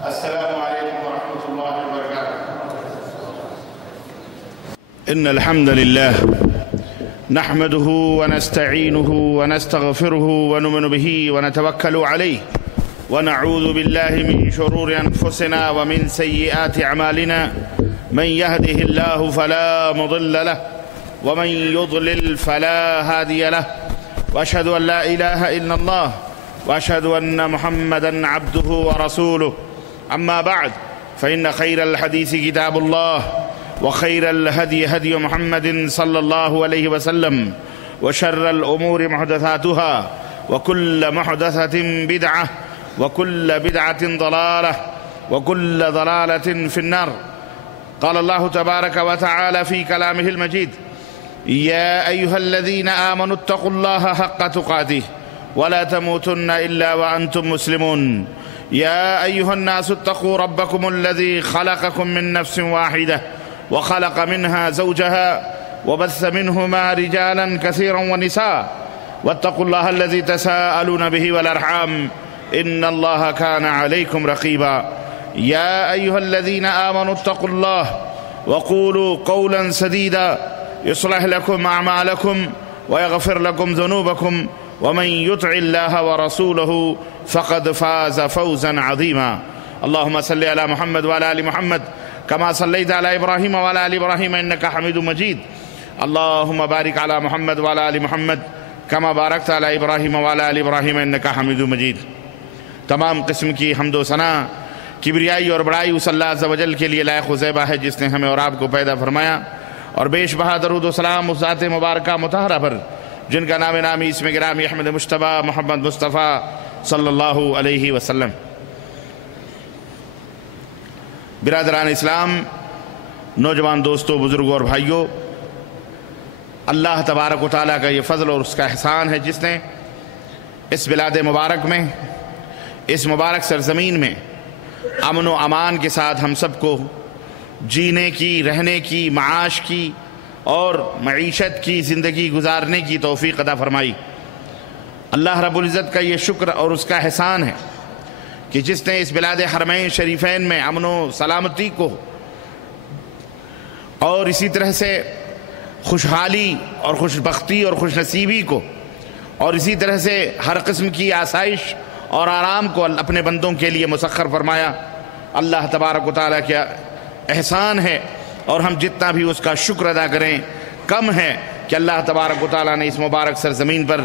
السلام عليكم ورحمة الله وبركاته. إن الحمد لله نحمده ونستعينه ونستغفره ونؤمن به ونتوكل عليه ونعوذ بالله من شرور أنفسنا ومن سيئات أعمالنا. من يهده الله فلا مضل له ومن يضلل فلا هادي له، وأشهد أن لا إله إلا الله وأشهد أن محمدا عبده ورسوله. أما بعد، فإن خير الحديث كتاب الله، وخير الهدي هدي محمد صلى الله عليه وسلم، وشر الأمور محدثاتها، وكل محدثة بدعة، وكل بدعة ضلالة، وكل ضلالة في النار. قال الله تبارك وتعالى في كلامه المجيد: يا أيها الذين آمنوا اتقوا الله حق تقاته ولا تموتن إلا وأنتم مسلمون. يا أيها الناس اتقوا ربكم الذي خلقكم من نفس واحدة وخلق منها زوجها وبث منهما رجالا كثيرا ونساء، واتقوا الله الذي تساءلون به والأرحام إن الله كان عليكم رقيبا. يا أيها الذين آمنوا اتقوا الله وقولوا قولا سديدا يصلح لكم أعمالكم ويغفر لكم ذنوبكم، ومن يطع الله ورسوله فقد فاز فوزا عظيما. اللهم صل على محمد وعلى آل محمد كما صليت على إبراهيم وعلى آل إبراهيم إنك حميد مجيد. اللهم بارك على محمد وعلى آل محمد كما باركت على إبراهيم وعلى آل إبراهيم إنك حميد مجيد. تمام قسم کی حمد و ثنا، کبریائی اور بڑائی اس اللہ عز و جل کے لیے لائق و زیبا ہے جس نے ہمیں اور آپ کو پیدا فرمایا، اور بیش بہا درود و سلام اس ذات مبارکہ مطہرہ پر جن کا نام نامی اسم گرامی احمد مجتبیٰ محمد مصطفیٰ صلی اللہ علیہ وسلم۔ برادران اسلام، نوجوان دوستوں، بزرگوں اور بھائیوں، اللہ تبارک و تعالیٰ کا یہ فضل اور اس کا احسان ہے جس نے اس بلاد مبارک میں، اس مبارک سرزمین میں امن و امان کے ساتھ ہم سب کو جینے کی، رہنے کی، معاش کی اور معیشت کی زندگی گزارنے کی توفیق عطا فرمائی۔ اللہ رب العزت کا یہ شکر اور اس کا احسان ہے کہ جس نے اس بلاد حرمین شریفین میں امن و سلامتی کو اور اسی طرح سے خوشحالی اور خوشبختی اور خوش نصیبی کو اور اسی طرح سے ہر قسم کی آسائش اور آرام کو اپنے بندوں کے لیے مسخر فرمایا۔ اللہ تبارک و تعالیٰ کیا احسان ہے، اور ہم جتنا بھی اس کا شکر ادا کریں کم ہے کہ اللہ تبارک و تعالیٰ نے اس مبارک سرزمین پر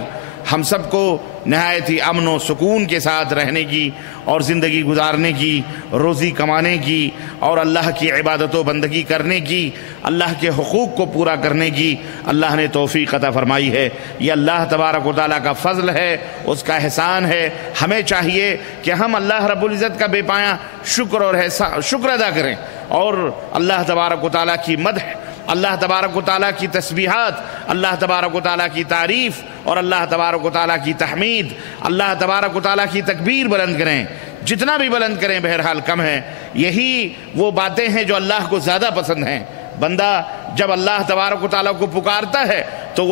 ہم سب کو نہایت ہی امن و سکون کے ساتھ رہنے کی اور زندگی گزارنے کی، روزی کمانے کی اور اللہ کی عبادت و بندگی کرنے کی، اللہ کے حقوق کو پورا کرنے کی اللہ نے توفیق عطا فرمائی ہے۔ یہ اللہ تبارک و تعالیٰ کا فضل ہے، اس کا احسان ہے۔ ہمیں چاہیے کہ ہم اللہ رب العزت کا بے پایاں شکر ادا کریں اور اللہ تبارک و تعالیٰ کی مدح، اللہ تبارک و تعالیٰ کی تسبیحات، اللہ تبارک و تعالیٰ کی تعریف اور اللہ تبارک و تعالیٰ کی تحمید، اللہ تبارک و تعالیٰ کی تکبیر بلند کریں۔ جتنا بھی بلند کریں بہرحال کم ہے۔ یہی وہ باتیں ہیں جو اللہ کو زیادہ پسند ہیں۔ بندہ جب اللہ تبارک و تعالیٰ کو پکارتا ہے تو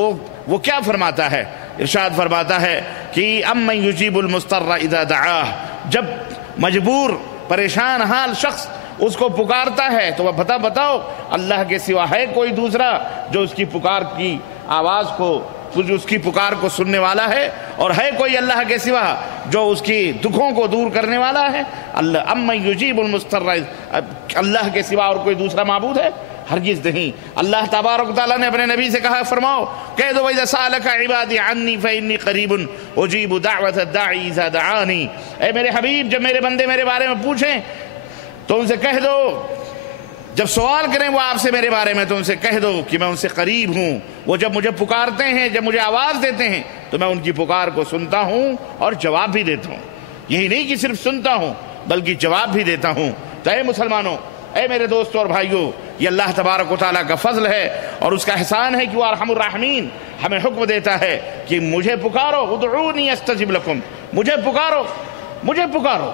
وہ کیا فرماتا ہے؟ ارشاد فرماتا ہے کہ امن یجیب المضطر اذا دعاہ، جب مجبور پریشان حال شخص اس کو پکارتا ہے تو وہ بتاؤ اللہ کے سوا ہے کوئی دوسرا جو اس کی پکار کی آواز کو، جو اس کی پکار کو سننے والا ہے، اور ہے کوئی اللہ کے سوا جو اس کی دکھوں کو دور کرنے والا ہے؟ اللہ امن یجیب المضطر، اللہ کے سوا اور کوئی دوسرا معبود ہے؟ ہرگز نہیں۔ اللہ تبارک و تعالیٰ نے اپنے نبی سے کہا، فرماؤ کہہ دو وَإِذَا سَأَلَكَ عِبَادِي عَنِّي فَإِنِّي قَرِيبٌ أُجِيبُ دَعْوَةَ الدَّاعِ إِذَا دَعَانِي۔ اے میرے حبیب، جب میرے بندے میرے بارے میں پوچھیں تو ان سے کہہ دو، جب سوال کریں وہ آپ سے میرے بارے میں تو ان سے کہہ دو کہ میں ان سے قریب ہوں۔ وہ جب مجھے پکارتے ہیں، جب مجھے آواز دیتے ہیں تو میں ان کی پکار کو سنتا ہوں اور جواب بھی دیتا ہوں۔ یہی نہیں کہ صرف سنتا ہوں بلکہ جواب بھی دیتا ہوں۔ تو اے مسلمانوں، اے میرے دوستوں اور بھائیوں، یہ اللہ تبارک و تعالیٰ کا فضل ہے اور اس کا احسان ہے کہ وہ ارحم الراحمین ہمیں حکم دیتا ہے کہ مجھے پکارو، ادعونی استجب لکم، مجھے پکارو۔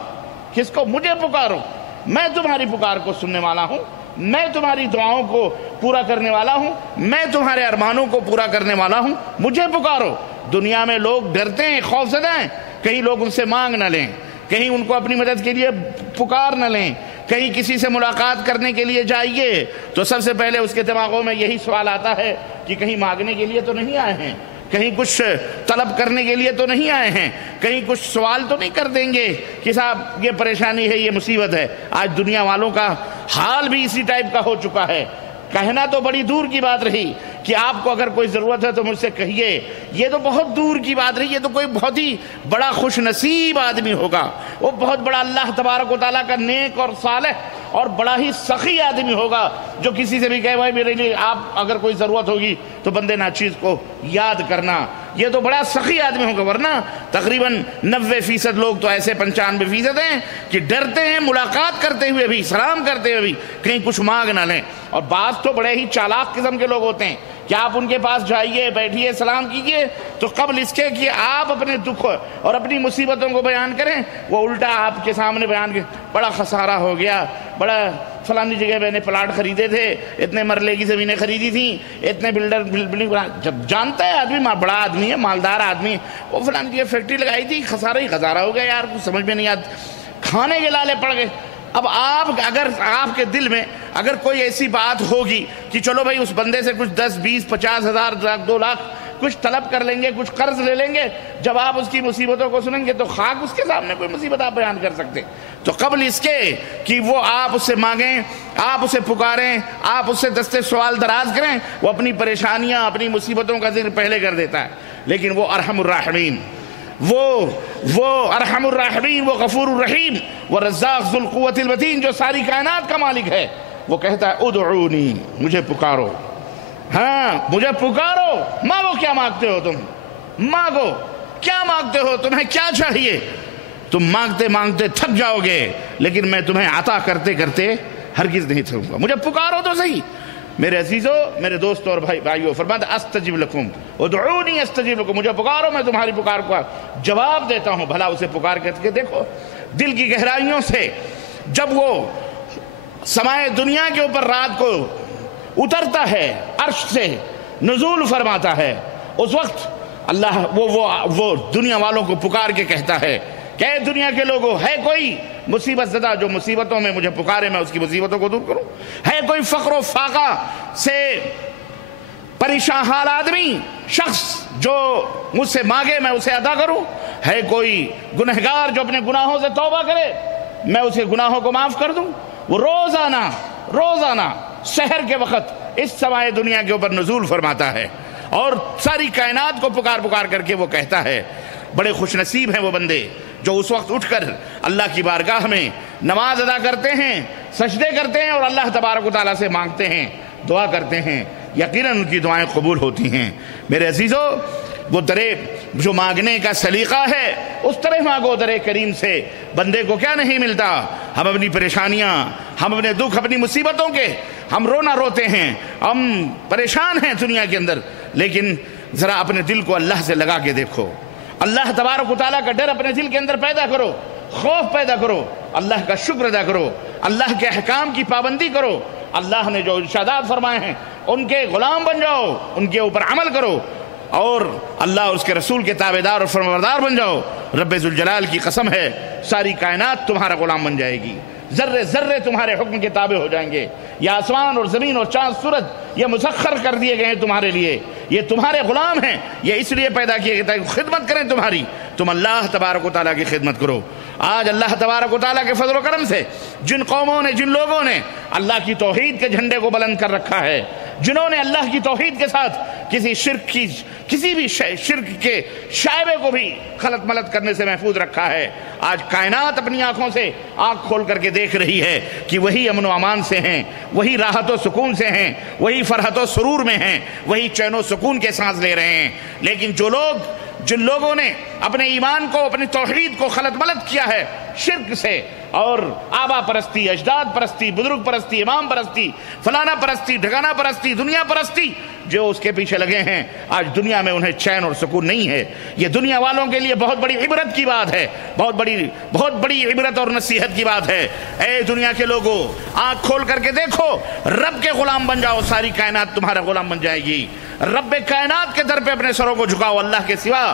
کس کو؟ مجھے پکارو، میں تمہاری پکار کو سننے والا ہوں، میں تمہاری دعاؤں کو پورا کرنے والا ہوں، میں تمہارے ارمانوں کو پورا کرنے والا ہوں، مجھے پکارو۔ دنیا میں لوگ ڈرتے ہیں، خوف زدہ ہیں، کہیں لوگ ان سے مانگ نہ لیں، کہیں ان کو اپنی مدد کے لیے پکار نہ لیں، کہیں کسی سے ملاقات کرنے کے لیے جائیے تو سب سے پہلے اس کے دماغوں میں یہی سوال آتا ہے کہ کہیں مانگنے کے لیے تو نہیں آئے ہیں، کہیں کچھ طلب کرنے کے لیے تو نہیں آئے ہیں، کہیں کچھ سوال تو نہیں کر دیں گے کہ صاحب یہ پریشانی ہے، یہ مصیبت ہے۔ آج دنیا والوں کا حال بھی اسی ٹائپ کا ہو چکا ہے۔ کہنا تو بڑی دور کی بات رہی کہ آپ کو اگر کوئی ضرورت ہے تو مجھ سے کہیے، یہ تو بہت دور کی بات رہی، یہ تو کوئی بہت ہی بڑا خوش نصیب آدمی ہوگا، وہ بہت بڑا اللہ تبارک و تعالیٰ کا نیک اور صالح اور بڑا ہی سخی آدمی ہوگا جو کسی سے بھی کہے بھائی میرے لیے آپ اگر کوئی ضرورت ہوگی تو بندے ناچیز کو یاد کرنا، یہ تو بڑا سخی آدمی ہوگا۔ ورنہ تقریباً 90% لوگ تو ایسے 95% ہیں کہ ڈرتے ہیں ملاقات کرتے ہوئے بھی، سلام کرتے ہوئے بھی کہیں کچھ مانگ نہ لیں۔ اور بعض تو بڑے ہی چالاک قسم کے لوگ ہوتے ہیں کہ آپ ان کے پاس جائیے، بیٹھیے، سلام کیجیے تو قبل اس کے کہ آپ اپنے دکھ اور اپنی مصیبتوں کو بیان کریں وہ الٹا آپ کے سامنے بیان کریں، بڑا خسارہ ہو گیا، بڑا فلانی جگہ میں نے پلاٹ خریدے تھے، اتنے مرلے کی زمینیں خریدی تھیں، اتنے بلڈنگ، جب جانتا ہے آدمی بڑا آدمی ہے، مالدار آدمی ہے، وہ فلانی جگہ فیکٹری لگائی تھی، خسارہ ہی خسارہ ہو گیا یار، کچھ سمجھ میں نہیں آتا، کھانے کے لالے پڑ گئے۔ اب اگر آپ کے دل میں اگر کوئی ایسی بات ہوگی کہ چلو بھائی اس بندے سے کچھ 10 20 50 ہزار 2 لاکھ کچھ طلب کر لیں گے، کچھ قرض لے لیں گے، جب آپ اس کی مصیبتوں کو سنیں گے تو خاک اس کے سامنے کوئی مصیبت آپ بیان کر سکتے؟ تو قبل اس کے کہ وہ آپ اس سے مانگیں، آپ اسے پکاریں، آپ اس سے دستے سوال دراز کریں، وہ اپنی پریشانیاں اپنی مصیبتوں کا ذکر پہلے کر دیتا ہے۔ لیکن وہ ارحم الراحمین، وہ ارحم الراحمین، وہ غفور الرحیم، وہ رزاق ذو القوت المتین جو ساری کائنات کا مالک ہے، وہ کہتا ہے ادعونی، مجھے پکارو، ہاں مجھے پکارو، مانگو کیا مانگتے ہو تم، مانگو کیا مانگتے ہو، تمہیں کیا چاہیے، تم مانگتے مانگتے تھک جاؤ گے لیکن میں تمہیں عطا کرتے کرتے ہرگز نہیں تھکوں گا، مجھے پکارو تو صحیح۔ میرے عزیزو، میرے دوستو اور بھائیو، فرماتا استجب لکم ادعونی استجب لکم، مجھے پکارو میں تمہاری پکار کو جواب دیتا ہوں۔ بھلا اسے پکار کر کے دیکھو، دل کی گہرائیوں سے جب وہ سمائے دنیا کے اوپر رات کو اترتا ہے، عرش سے نزول فرماتا ہے، اس وقت اللہ وہ دنیا والوں کو پکار کے کہتا ہے کہ اے دنیا کے لوگوں، ہے کوئی مصیبت زدہ جو مصیبتوں میں مجھے پکارے میں اس کی مصیبتوں کو دور کروں؟ ہے کوئی فقر و فاقہ سے پریشان حال آدمی شخص جو مجھ سے مانگے میں اسے ادا کروں؟ ہے کوئی گنہگار جو اپنے گناہوں سے توبہ کرے میں اسے گناہوں کو معاف کر دوں؟ وہ روزانہ سحر کے وقت اس سمائے دنیا کے اوپر نزول فرماتا ہے اور ساری کائنات کو پکار کر کے وہ کہتا ہے۔ بڑے خوش نصیب ہیں وہ بندے جو اس وقت اٹھ کر اللہ کی بارگاہ میں نماز ادا کرتے ہیں، سجدے کرتے ہیں اور اللہ تبارک و تعالیٰ سے مانگتے ہیں، دعا کرتے ہیں، یقیناً ان کی دعائیں قبول ہوتی ہیں۔ میرے عزیزو، وہ درے جو مانگنے کا سلیقہ ہے اس طرح مانگو درے کریم سے۔ بندے کو کیا نہیں ملتا؟ ہم اپنی پریشانیاں، ہم اپنے دکھ، اپنی مصیبتوں کے ہم رونا روتے ہیں، ہم پریشان ہیں دنیا کے اندر، لیکن ذرا اپنے دل کو اللہ سے لگا کے دیکھو، اللہ تبارک و تعالیٰ کا ڈر اپنے دل کے اندر پیدا کرو، خوف پیدا کرو، اللہ کا شکر ادا کرو، اللہ کے احکام کی پابندی کرو، اللہ نے جو ارشادات فرمائے ہیں ان کے غلام بن جاؤ، ان کے اوپر عمل کرو اور اللہ اور اس کے رسول کے تابعدار اور فرمانبردار بن جاؤ۔ رب ذوالجلال کی قسم ہے ساری کائنات تمہارا غلام بن جائے گی، ذرے ذرے تمہارے حکم کے تابع ہو جائیں گے، یہ آسمان اور زمین اور چاند سورج یہ مسخر کر دیے گئے ہیں تمہارے لیے، یہ تمہارے غلام ہیں، یہ اس لیے پیدا کیے گئے تاکہ خدمت کریں تمہاری، تم اللہ تبارک و تعالیٰ کی خدمت کرو۔ آج اللہ تبارک و تعالیٰ کے فضل و کرم سے جن قوموں نے، جن لوگوں نے اللہ کی توحید کے جھنڈے کو بلند کر رکھا ہے، جنہوں نے اللہ کی توحید کے ساتھ کسی بھی شرک کے شائبے کو بھی خلط ملط کرنے سے محفوظ رکھا ہے، آج کائنات اپنی آنکھوں سے آنکھ کھول کر کے دیکھ رہی ہے کہ وہی امن و امان سے ہیں، وہی راحت و سکون سے ہیں، وہی فرحت و سرور میں ہیں، وہی چین و سکون کے سانس لے رہے ہیں۔ لیکن جن لوگوں نے اپنے ایمان کو، اپنی توحید کو خلط ملط کیا ہے شرک سے اور آبا پرستی، اجداد پرستی، بزرگ پرستی، امام پرستی، فلانا پرستی، ڈھکانا پرستی، دنیا پرستی، جو اس کے پیچھے لگے ہیں، آج دنیا میں انہیں چین اور سکون نہیں ہے۔ یہ دنیا والوں کے لیے بہت بڑی عبرت کی بات ہے، بہت بڑی عبرت اور نصیحت کی بات ہے۔ اے دنیا کے لوگوں، آنکھ کھول کر کے دیکھو، رب کے غلام بن جاؤ، ساری کائنات تمہارا غلام بن جائے گی۔ رب کائنات کے در پہ اپنے سروں کو جھکاؤ، اللہ کے سوا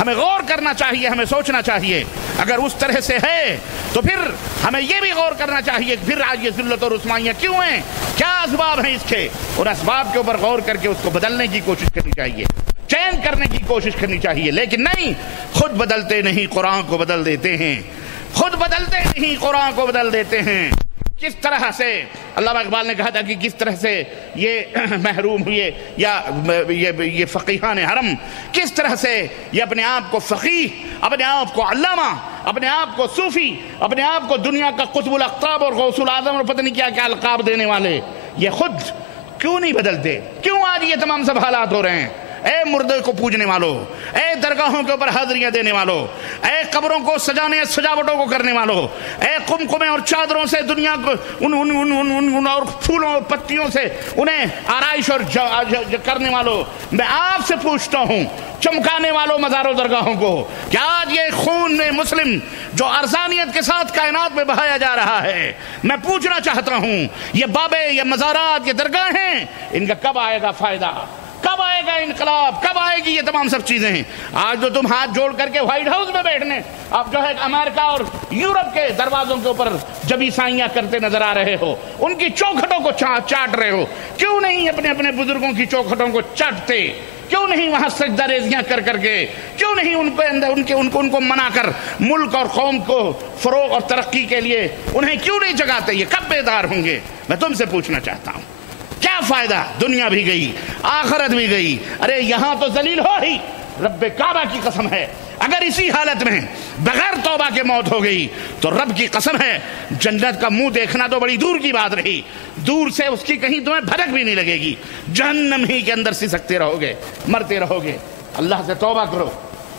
ہمیں غور کرنا چاہیے، ہمیں سوچنا چاہیے۔ اگر اس طرح سے ہے تو پھر ہمیں یہ بھی غور کرنا چاہیے کہ پھر آج یہ ذلت اور رسوائیاں کیوں ہیں، کیا اسباب ہیں اس کے، اور اسباب کے اوپر غور کر کے اس کو بدلنے کی کوشش کرنی چاہیے، چینج کرنے کی کوشش کرنی چاہیے۔ لیکن نہیں، خود بدلتے نہیں قرآن کو بدل دیتے ہیں، خود بدلتے نہیں قرآن کو بدل دیتے ہیں۔ کس طرح سے علامہ اقبال نے کہا تھا کہ کس طرح سے یہ محروم ہوئے یا یہ فقیہان حرم کس طرح سے یہ اپنے آپ کو فقیہ، اپنے آپ کو علامہ، اپنے آپ کو صوفی، اپنے آپ کو دنیا کا قطب الاقطاب اور غوث الاعظم اور پتہ نہیں کیا کیا القاب دینے والے، یہ خود کیوں نہیں بدلتے؟ کیوں آج یہ تمام سب حالات ہو رہے ہیں؟ اے مردے کو پوجنے والوں، اے درگاہوں کے اوپر حاضریاں دینے والوں، اے قبروں کو سجانے سجاوٹوں کو کرنے والوں، اے قمقمے اور چادروں سے دنیا کو ان اور پھولوں اور پتیوں سے انہیں آرائش اور کرنے والوں، میں آپ سے پوچھتا ہوں، چمکانے والوں مزاروں درگاہوں کو، کہ آج یہ خون مسلم جو ارزانیت کے ساتھ کائنات میں بہایا جا رہا ہے، میں پوچھنا چاہتا ہوں یہ بابے، یہ مزارات، یہ درگاہیں، ان کا کب آئے گا فائدہ؟ کب آئے گا انقلاب؟ کب آئے گی یہ تمام سب چیزیں ہیں؟ آج جو تم ہاتھ جوڑ کر کے وائٹ ہاؤس میں بیٹھنے، اب جو ہے امریکہ اور یورپ کے دروازوں کے اوپر جب عیسائیاں کرتے نظر آ رہے ہو، ان کی چوکھٹوں کو چاٹ رہے ہو، کیوں نہیں اپنے اپنے بزرگوں کی چوکھٹوں کو چاٹتے؟ کیوں نہیں وہاں سجدہ ریزیاں کر کر کے، کیوں نہیں ان کو منا کر ملک اور قوم کو فروغ اور ترقی کے لیے انہیں کیوں نہیں جگاتے؟ یہ کب بیدار ہوں گے؟ میں تم سے پوچھنا چاہتا ہوں، کیا فائدہ؟ دنیا بھی گئی، آخرت بھی گئی، ارے یہاں تو ذلیل ہو ہی۔ رب کعبہ کی قسم ہے، اگر اسی حالت میں بغیر توبہ کے موت ہو گئی تو رب کی قسم ہے جنت کا منہ دیکھنا تو بڑی دور کی بات رہی، دور سے اس کی کہیں تمہیں بھنک بھی نہیں لگے گی، جہنم ہی کے اندر سسکتے رہو گے، مرتے رہو گے۔ اللہ سے توبہ کرو،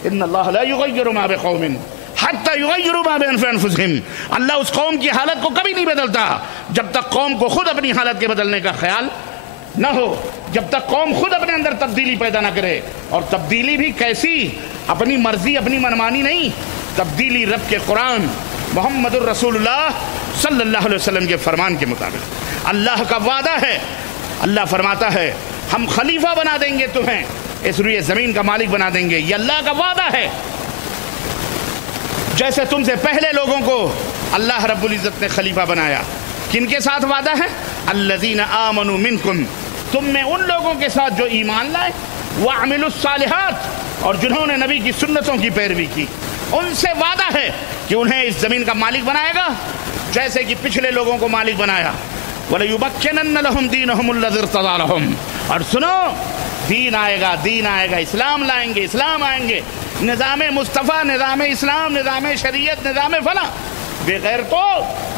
ان اللہ لا یغیر ما بقوم حتی یغیروا ما بانفسہم، اللہ اس قوم کی حالت کو کبھی نہیں بدلتا جب تک قوم کو خود اپنی حالت کے بدلنے کا خیال نہ ہو، جب تک قوم خود اپنے اندر تبدیلی پیدا نہ کرے۔ اور تبدیلی بھی کیسی؟ اپنی مرضی، اپنی منمانی نہیں، تبدیلی رب کے قرآن محمد الرسول اللہ صلی اللہ علیہ وسلم کے فرمان کے مطابق۔ اللہ کا وعدہ ہے، اللہ فرماتا ہے ہم خلیفہ بنا دیں گے تمہیں، اس روئے زمین کا مالک بنا دیں گے، یہ اللہ کا وعدہ ہے۔ جیسے تم سے پہلے لوگوں کو اللہ رب العزت نے خلیفہ بنایا، کن کے ساتھ وعدہ ہے؟ الذین آمنوا منکم، تم میں ان لوگوں کے ساتھ جو ایمان لائے، وعملوا الصالحات، اور جنہوں نے نبی کی سنتوں کی پیروی کی، ان سے وعدہ ہے کہ انہیں اس زمین کا مالک بنائے گا جیسے کہ پچھلے لوگوں کو مالک بنایا۔ وَلَيُبَكِّنَنَّ لَهُمْ دِينَهُمُ الَّذِي ارْتَضَىٰ لَهُمْ، اور سنو دین آئے گا، دین آئے گا، اسلام لائیں گے، اسلام آئیں گے، نظام مصطفیٰ، نظام اسلام، نظام شریعت، نظام فلاں۔ بغیر تو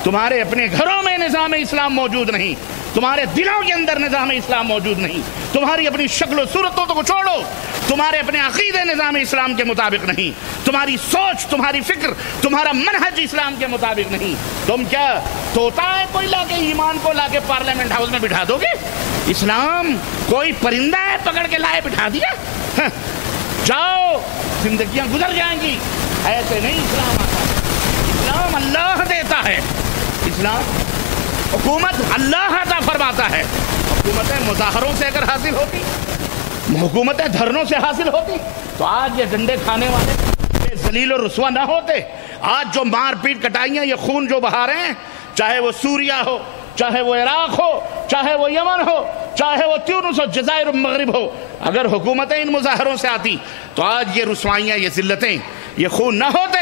تمہارے اپنے گھروں میں نظام اسلام موجود نہیں، تمہارے دلوں کے اندر نظام اسلام موجود نہیں، تمہاری اپنی شکل و صورتوں کو چھوڑو، تمہارے اپنے عقیدے نظام اسلام کے مطابق نہیں، تمہاری سوچ، تمہاری فکر، تمہارا منہج اسلام کے مطابق نہیں۔ تم کیا طوطا ہے کوئی لا کے ایمان کو لا کے پارلیمنٹ ہاؤس میں بٹھا دو گے؟ اسلام کوئی پرندہ ہے پکڑ کے لائے بٹھا دیا؟ جاؤ، زندگیاں گزر جائیں گی، ایسے نہیں اسلام آتا۔ اسلام اللہ دیتا ہے، اسلام حکومت اللہ عطا فرماتا ہے۔ حکومتیں مظاہروں سے اگر حاصل ہوتی، حکومتیں دھرنوں سے حاصل ہوتی تو آج یہ ڈنڈے کھانے والے یہ ذلیل و رسوا نہ ہوتے۔ آج جو مار پیٹ کٹائیاں، یہ خون جو بہا رہے ہیں، چاہے وہ سوریا ہو، چاہے وہ عراق ہو، چاہے وہ یمن ہو، چاہے وہ تیونس ہو، جزائر المغرب ہو، اگر حکومتیں ان مظاہروں سے آتی تو آج یہ رسوائیاں، یہ ذلتیں، یہ خون نہ ہوتے۔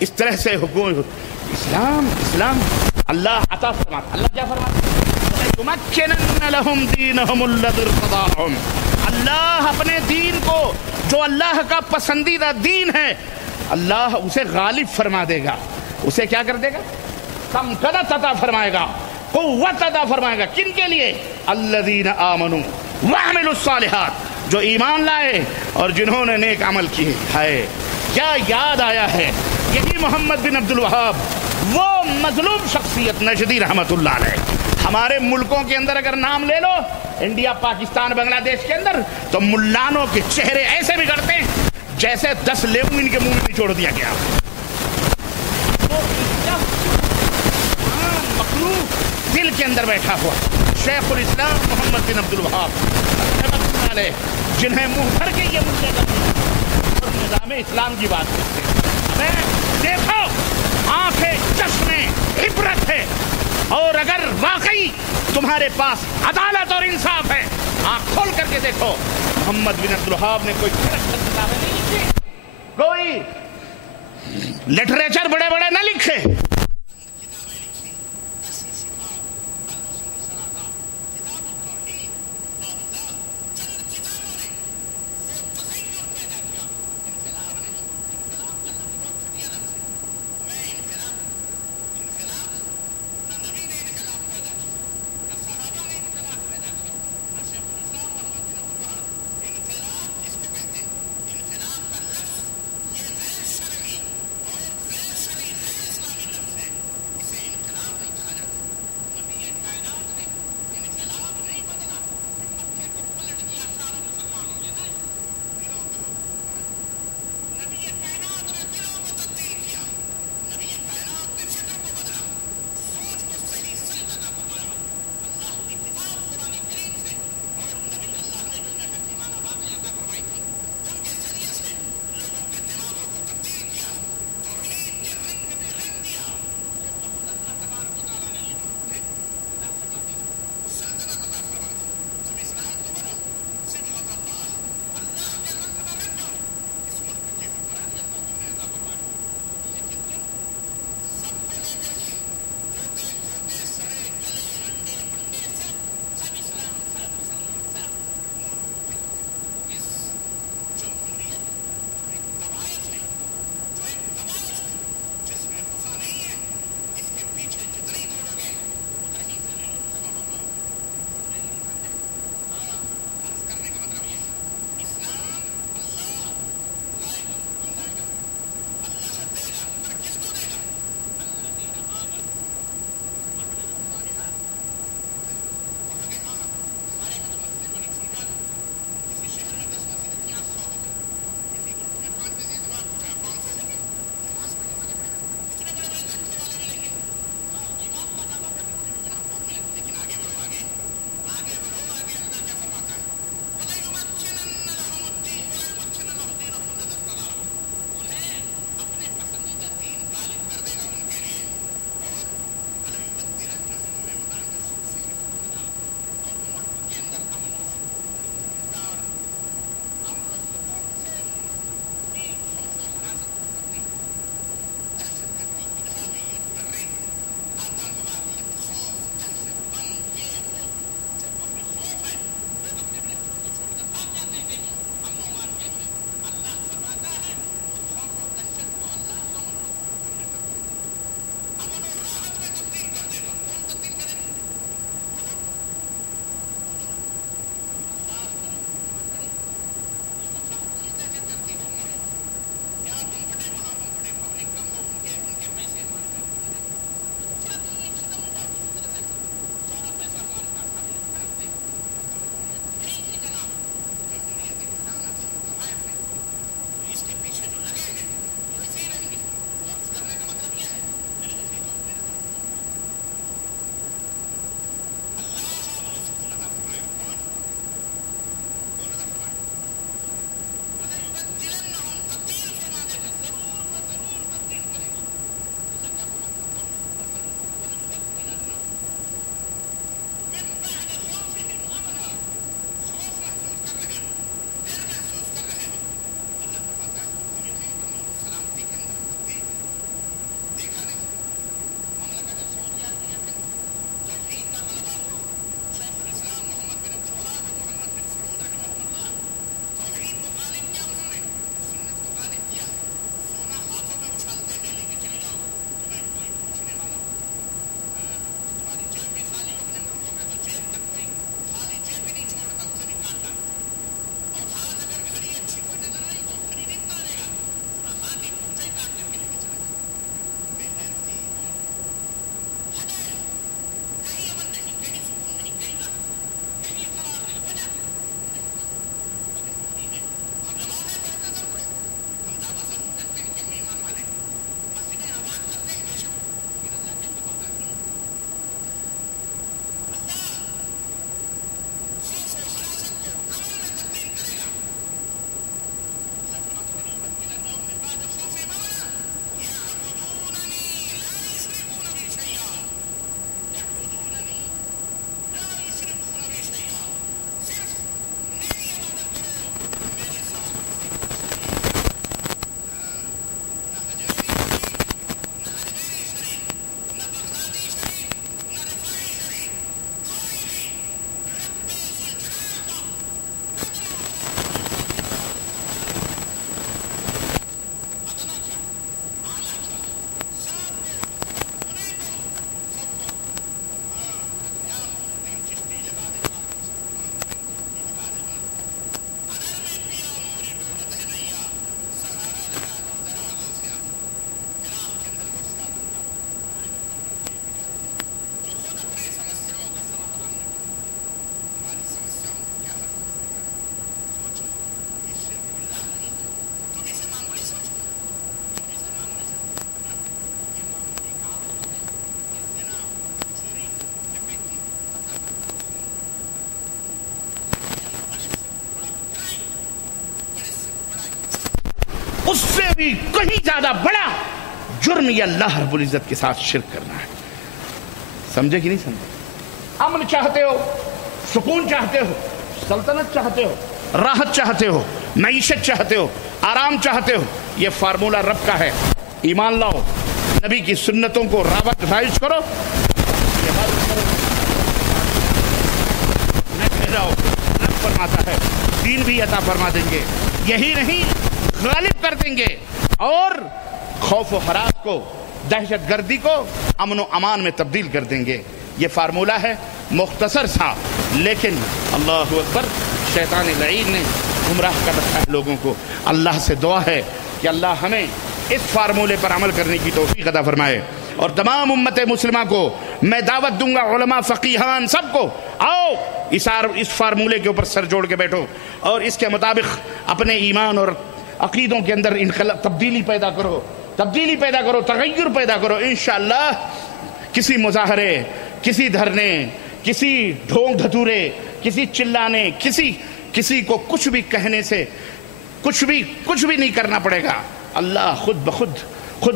اس طرح سے حکومت اسلام اللہ عطا فرماتا۔ اللہ کیا فرماتا؟ وَلَيُمَكِّنَنَّ لَهُمْ دِينَهُمُ الَّذِي ارْتَضَىٰ لَهُمْ، اللہ اپنے دین کو جو اللہ کا پسندیدہ دین ہے، اللہ اسے غالب فرما دے گا، اسے کیا کر دے گا؟ تمکنت عطا فرمائے گا، قوت عطا فرمائے گا۔ کن کے لیے؟ الذین آمنوا وعملوا الصالحات، جو ایمان لائے اور جنہوں نے نیک عمل کیے۔ ہے کیا یاد آیا ہے؟ یہی محمد بن عبد الوہاب، وہ مظلوم شخصیت نجدی رحمت اللہ علیہ۔ ہمارے ملکوں کے اندر اگر نام لے لو، انڈیا، پاکستان، بنگلہ دیش کے اندر، تو ملانوں کے چہرے ایسے بگڑتے ہیں جیسے 10 لیموں ان کے منہ میں نچوڑ دیا گیا۔ مخلوق دل کے اندر بیٹھا ہوا شیخ الاسلام محمد بن عبد الوہاب رحمۃ اللہ علیہ، جنہیں منہ بھر کے یہ مجھے نظام اسلام کی بات کرتے ہیں. دیکھو آنکھیں چشمے عبرت ہے, اور اگر واقعی تمہارے پاس عدالت اور انصاف ہے, آنکھ کھول کر کے دیکھو. محمد بن عبد الوہاب نے کوئی کتابیں نہیں لکھی, کوئی لٹریچر بڑے بڑے نہ لکھے, اس سے بھی کہیں زیادہ بڑا جرم یہ اللہ رب العزت کے ساتھ شرک کرنا ہے. سمجھے کہ نہیں سمجھے؟ امن چاہتے ہو، سکون چاہتے ہو، سلطنت چاہتے ہو، راحت چاہتے ہو، معیشت چاہتے ہو، آرام چاہتے ہو، یہ فارمولہ رب کا ہے. ایمان لاؤ، نبی کی سنتوں کو رائج کرو، رب فرماتا ہے دین بھی عطا فرما دیں گے. یہی نہیں، غالب کر دیں گے، اور خوف و ہراس کو، دہشت گردی کو امن و امان میں تبدیل کر دیں گے. یہ فارمولہ ہے مختصر سا، لیکن اللہ اکبر، شیطان لعین نے گمراہ کر رکھا ہے لوگوں کو. اللہ سے دعا ہے کہ اللہ ہمیں اس فارمولے پر عمل کرنے کی توفیق عطا فرمائے. اور تمام امت مسلمہ کو میں دعوت دوں گا، علماء، فقیہان، سب کو، آؤ اس فارمولے کے اوپر سر جوڑ کے بیٹھو اور اس کے مطابق اپنے ایمان اور عقیدوں کے اندر تبدیلی پیدا کرو، تغیر پیدا کرو. انشاءاللہ کسی مظاہرے، کسی دھرنے، کسی ڈھونگ دھتورے، کسی چلانے، کسی کو کچھ بھی کہنے سے کچھ بھی نہیں کرنا پڑے گا. اللہ خود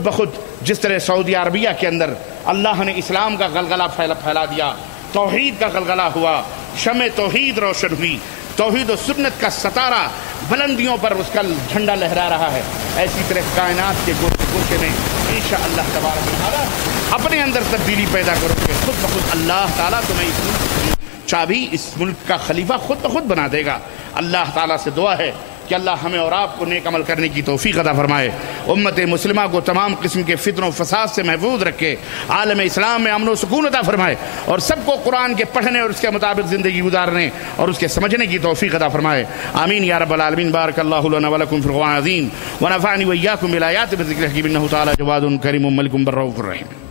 بخود جس طرح سعودی عربیہ کے اندر اللہ نے اسلام کا غلغلہ پھیلا دیا، توحید کا غلغلہ ہوا، شمع توحید روشن ہوئی، توحید و سنت کا ستارہ بلندیوں پر اس کا جھنڈا لہرا رہا ہے. ایسی طرح کائنات کے گوشے میں انشاءاللہ تبارک و تعالی اپنے اندر تبدیلی پیدا کرو گے. خود بخود اللہ تعالیٰ تمہیں اس ملک کی چابی، اس ملک کا خلیفہ خود بخود بنا دے گا. اللہ تعالیٰ سے دعا ہے کہ اللہ ہمیں اور آپ کو نیک عمل کرنے کی توفیق عطا فرمائے. امت مسلمہ کو تمام قسم کے فتن و فساد سے محفوظ رکھے، عالم اسلام میں امن و سکون عطا فرمائے، اور سب کو قرآن کے پڑھنے اور اس کے مطابق زندگی گزارنے اور اس کے سمجھنے کی توفیق عطا فرمائے. آمین یا رب العالمین. بارک اللہ لنا ولکم فی القرآن العظیم ونفعنی وإیاکم بالآیات والذکر الحکیم انہ تعالی جواد کریم ملک بر رؤوف الرحیم.